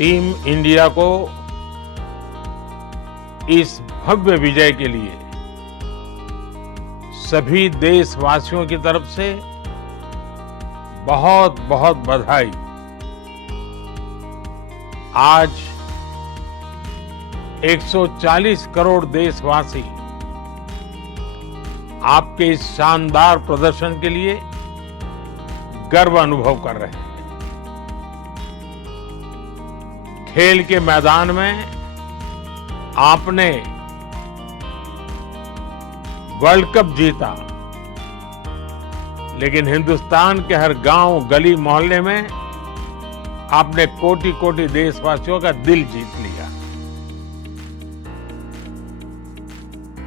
Team India को इस भव्य विजय के लिए सभी देशवासियों की तरफ से बहुत बहुत बधाई। आज 140 करोड़ देशवासी आपके इस शानदार प्रदर्शन के लिए गर्व अनुभव कर रहे हैं। खेल के मैदान में आपने वर्ल्ड कप जीता, लेकिन हिंदुस्तान के हर गांव, गली, मोहल्ले में आपने कोटि कोटि देशवासियों का दिल जीत लिया।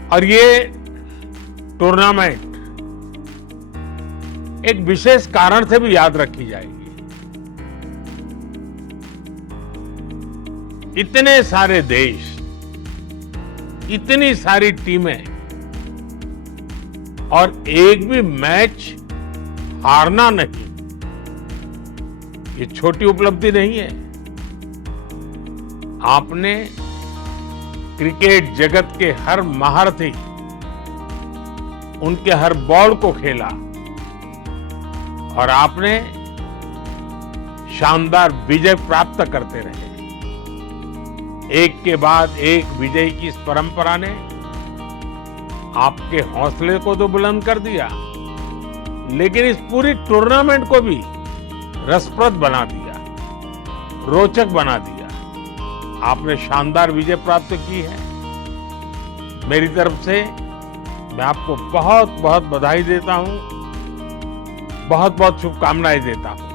और ये टूर्नामेंट एक विशेष कारण से भी याद रखी जाएगी। इतने सारे देश, इतनी सारी टीमें और एक भी मैच हारना नहीं, ये छोटी उपलब्धि नहीं है। आपने क्रिकेट जगत के हर महारथी, उनके हर बॉल को खेला और आपने शानदार विजय प्राप्त करते रहे। एक के बाद एक विजय की इस परंपरा ने आपके हौसले को तो बुलंद कर दिया, लेकिन इस पूरी टूर्नामेंट को भी रसप्रद बना दिया, रोचक बना दिया। आपने शानदार विजय प्राप्त की है। मेरी तरफ से मैं आपको बहुत बहुत बधाई देता हूं, बहुत बहुत शुभकामनाएं देता हूं।